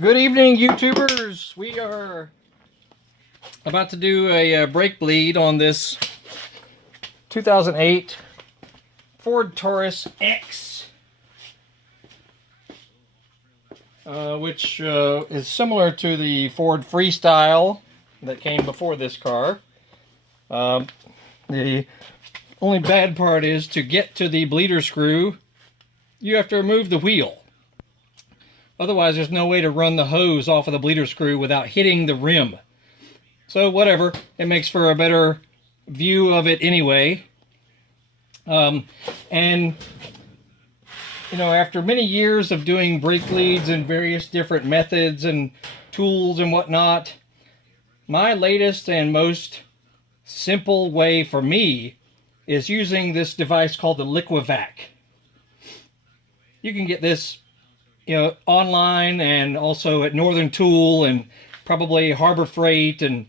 Good evening, YouTubers. We are about to do a brake bleed on this 2008 Ford Taurus X, which is similar to the Ford Freestyle that came before this car. The only bad part is to get to the bleeder screw, you have to remove the wheel. Otherwise, there's no way to run the hose off of the bleeder screw without hitting the rim. So whatever, it makes for a better view of it anyway. And you know, after many years of doing brake bleeds and various different methods and tools and whatnot, my latest and most simple way for me is using this device called the Liquivac. You can get this, online and also at Northern Tool and probably Harbor Freight and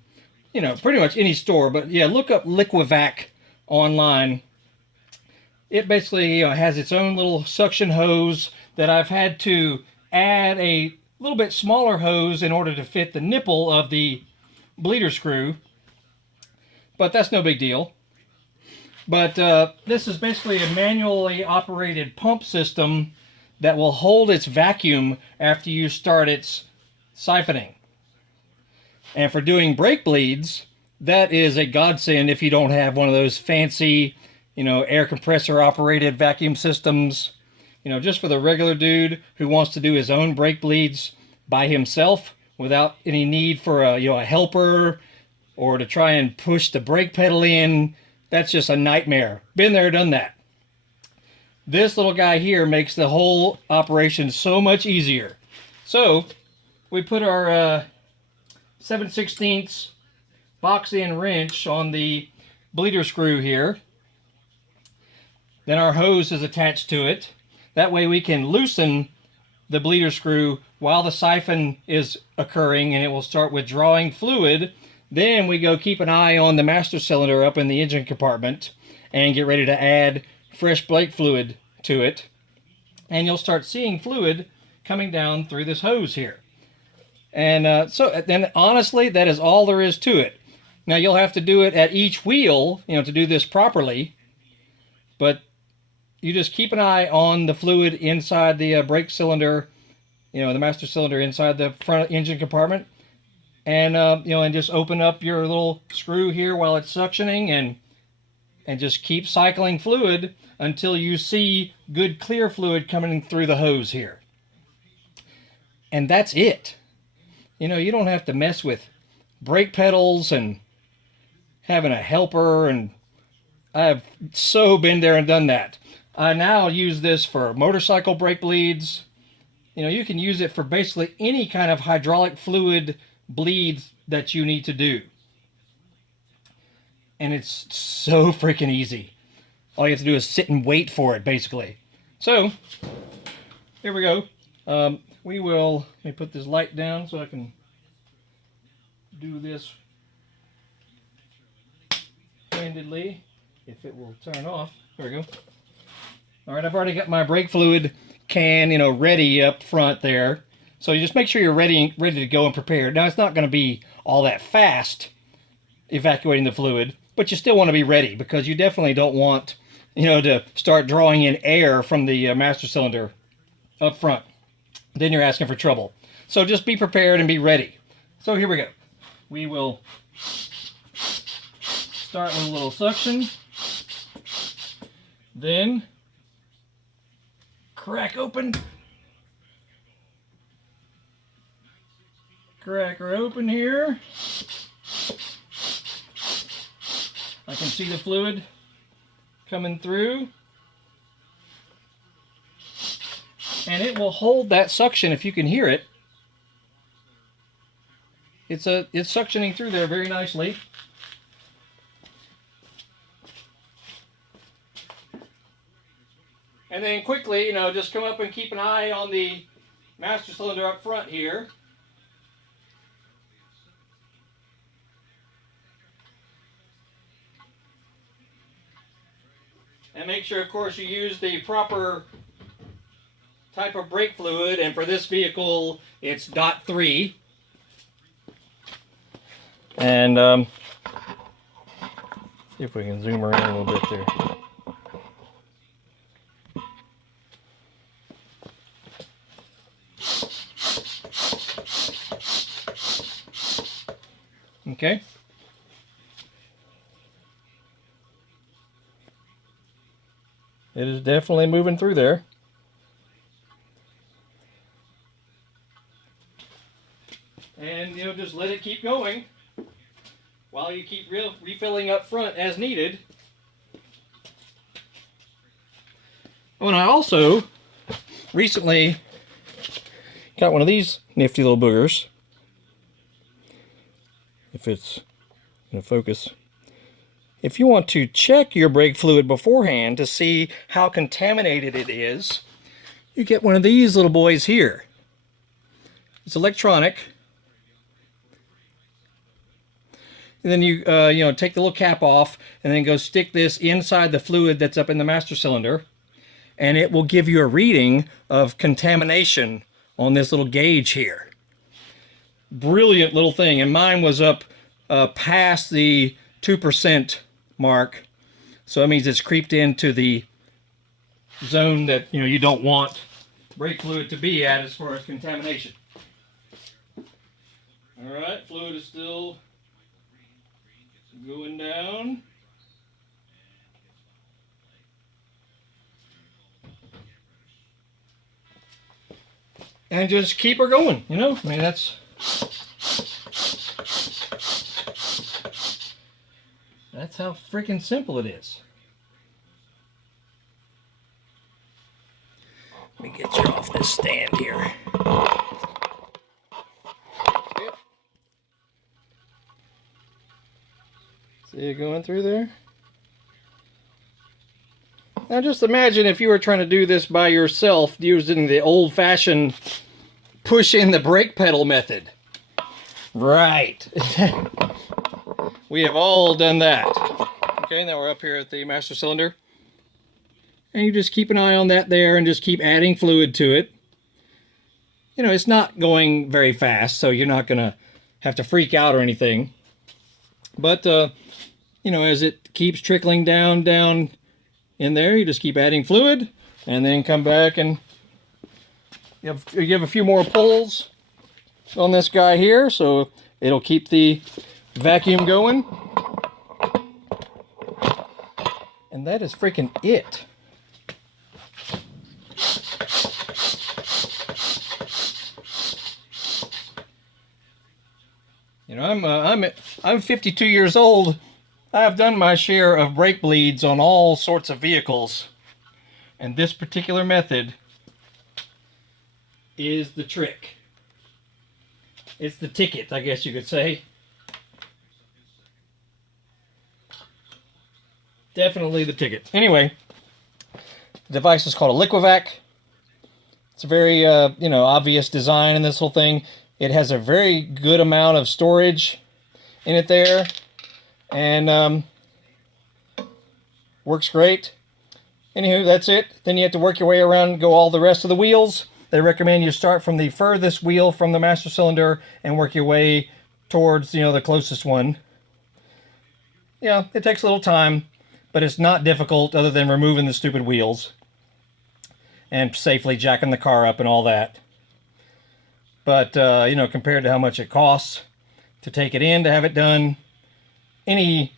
pretty much any store. But yeah, look up Liquivac online. It basically has its own little suction hose that I've had to add a little bit smaller hose in order to fit the nipple of the bleeder screw. But that's no big deal. But this is basically a manually operated pump system that will hold its vacuum after you start its siphoning. And for doing brake bleeds, that is a godsend if you don't have one of those fancy, air compressor operated vacuum systems. Just for the regular dude who wants to do his own brake bleeds by himself without any need for a helper or to try and push the brake pedal in. That's just a nightmare. Been there, done that. This little guy here makes the whole operation so much easier. So we put our 7/16 box end wrench on the bleeder screw here. Then our hose is attached to it. That way we can loosen the bleeder screw while the siphon is occurring and it will start withdrawing fluid. Then we go keep an eye on the master cylinder up in the engine compartment and get ready to add fresh brake fluid to it. And you'll start seeing fluid coming down through this hose here. And so then honestly, that is all there is to it. Now you'll have to do it at each wheel, to do this properly. But you just keep an eye on the fluid inside the brake cylinder, the master cylinder inside the front engine compartment. And, and just open up your little screw here while it's suctioning and just keep cycling fluid until you see good clear fluid coming through the hose here. And that's it. You don't have to mess with brake pedals and having a helper, and I've so been there and done that. I now use this for motorcycle brake bleeds. You can use it for basically any kind of hydraulic fluid bleeds that you need to do. And it's so freaking easy. All you have to do is sit and wait for it, basically. So, here we go. Let me put this light down so I can do this handedly, if it will turn off. There we go. All right, I've already got my brake fluid can, ready up front there. So you just make sure you're ready to go and prepared. Now, it's not going to be all that fast evacuating the fluid, but you still want to be ready because you definitely don't want, to start drawing in air from the master cylinder up front. Then you're asking for trouble. So just be prepared and be ready. So here we go. We will start with a little suction. Then crack open. Crack her open here. I can see the fluid coming through. And it will hold that suction if you can hear it. It's suctioning through there very nicely. And then quickly, just come up and keep an eye on the master cylinder up front here. And make sure, of course, you use the proper type of brake fluid, and for this vehicle it's DOT3. And see if we can zoom around a little bit there. Okay. It is definitely moving through there. And just let it keep going while you keep refilling up front as needed. Oh, and I also recently got one of these nifty little boogers. If it's going to focus. If you want to check your brake fluid beforehand to see how contaminated it is, you get one of these little boys here. It's electronic. And then you take the little cap off and then go stick this inside the fluid that's up in the master cylinder, and it will give you a reading of contamination on this little gauge here. Brilliant little thing, and mine was up past the 2% mark, so that means it's creeped into the zone that you don't want brake fluid to be at as far as contamination. All right, fluid is still going down. And just keep her going, I mean, that's how freaking simple it is. Let me get you off this stand here. See it going through there? Now just imagine if you were trying to do this by yourself using the old-fashioned push in the brake pedal method. Right. We have all done that. Okay, now we're up here at the master cylinder. And you just keep an eye on that there and just keep adding fluid to it. It's not going very fast, so you're not going to have to freak out or anything. But, as it keeps trickling down in there, you just keep adding fluid and then come back and you give a few more pulls on this guy here, so it'll keep the vacuum going. And that is freaking it. I'm 52 years old. I have done my share of brake bleeds on all sorts of vehicles, and this particular method is the trick. It's the ticket, I guess you could say. Definitely the ticket. Anyway, the device is called a Liquivac. It's a very, obvious design in this whole thing. It has a very good amount of storage in it there, and works great. Anywho, that's it. Then you have to work your way around and go all the rest of the wheels. They recommend you start from the furthest wheel from the master cylinder and work your way towards, the closest one. Yeah, it takes a little time, but it's not difficult other than removing the stupid wheels and safely jacking the car up and all that. But, compared to how much it costs to take it in to have it done, any,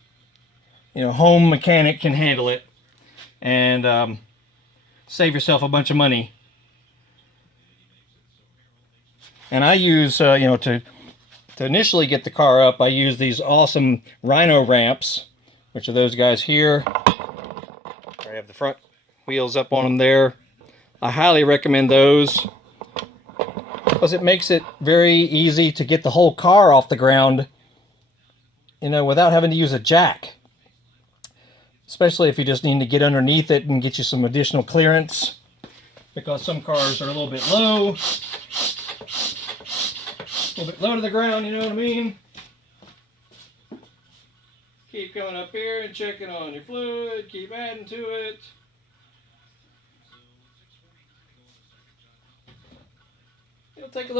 home mechanic can handle it and save yourself a bunch of money. And I use, to initially get the car up, I use these awesome Rhino ramps, which are those guys here. I have the front wheels up on them there. I highly recommend those, because it makes it very easy to get the whole car off the ground, without having to use a jack. Especially if you just need to get underneath it and get you some additional clearance, because some cars are a little bit low. A little bit low to the ground, you know what I mean? Keep coming up here and checking on your fluid, keep adding to it. It'll take a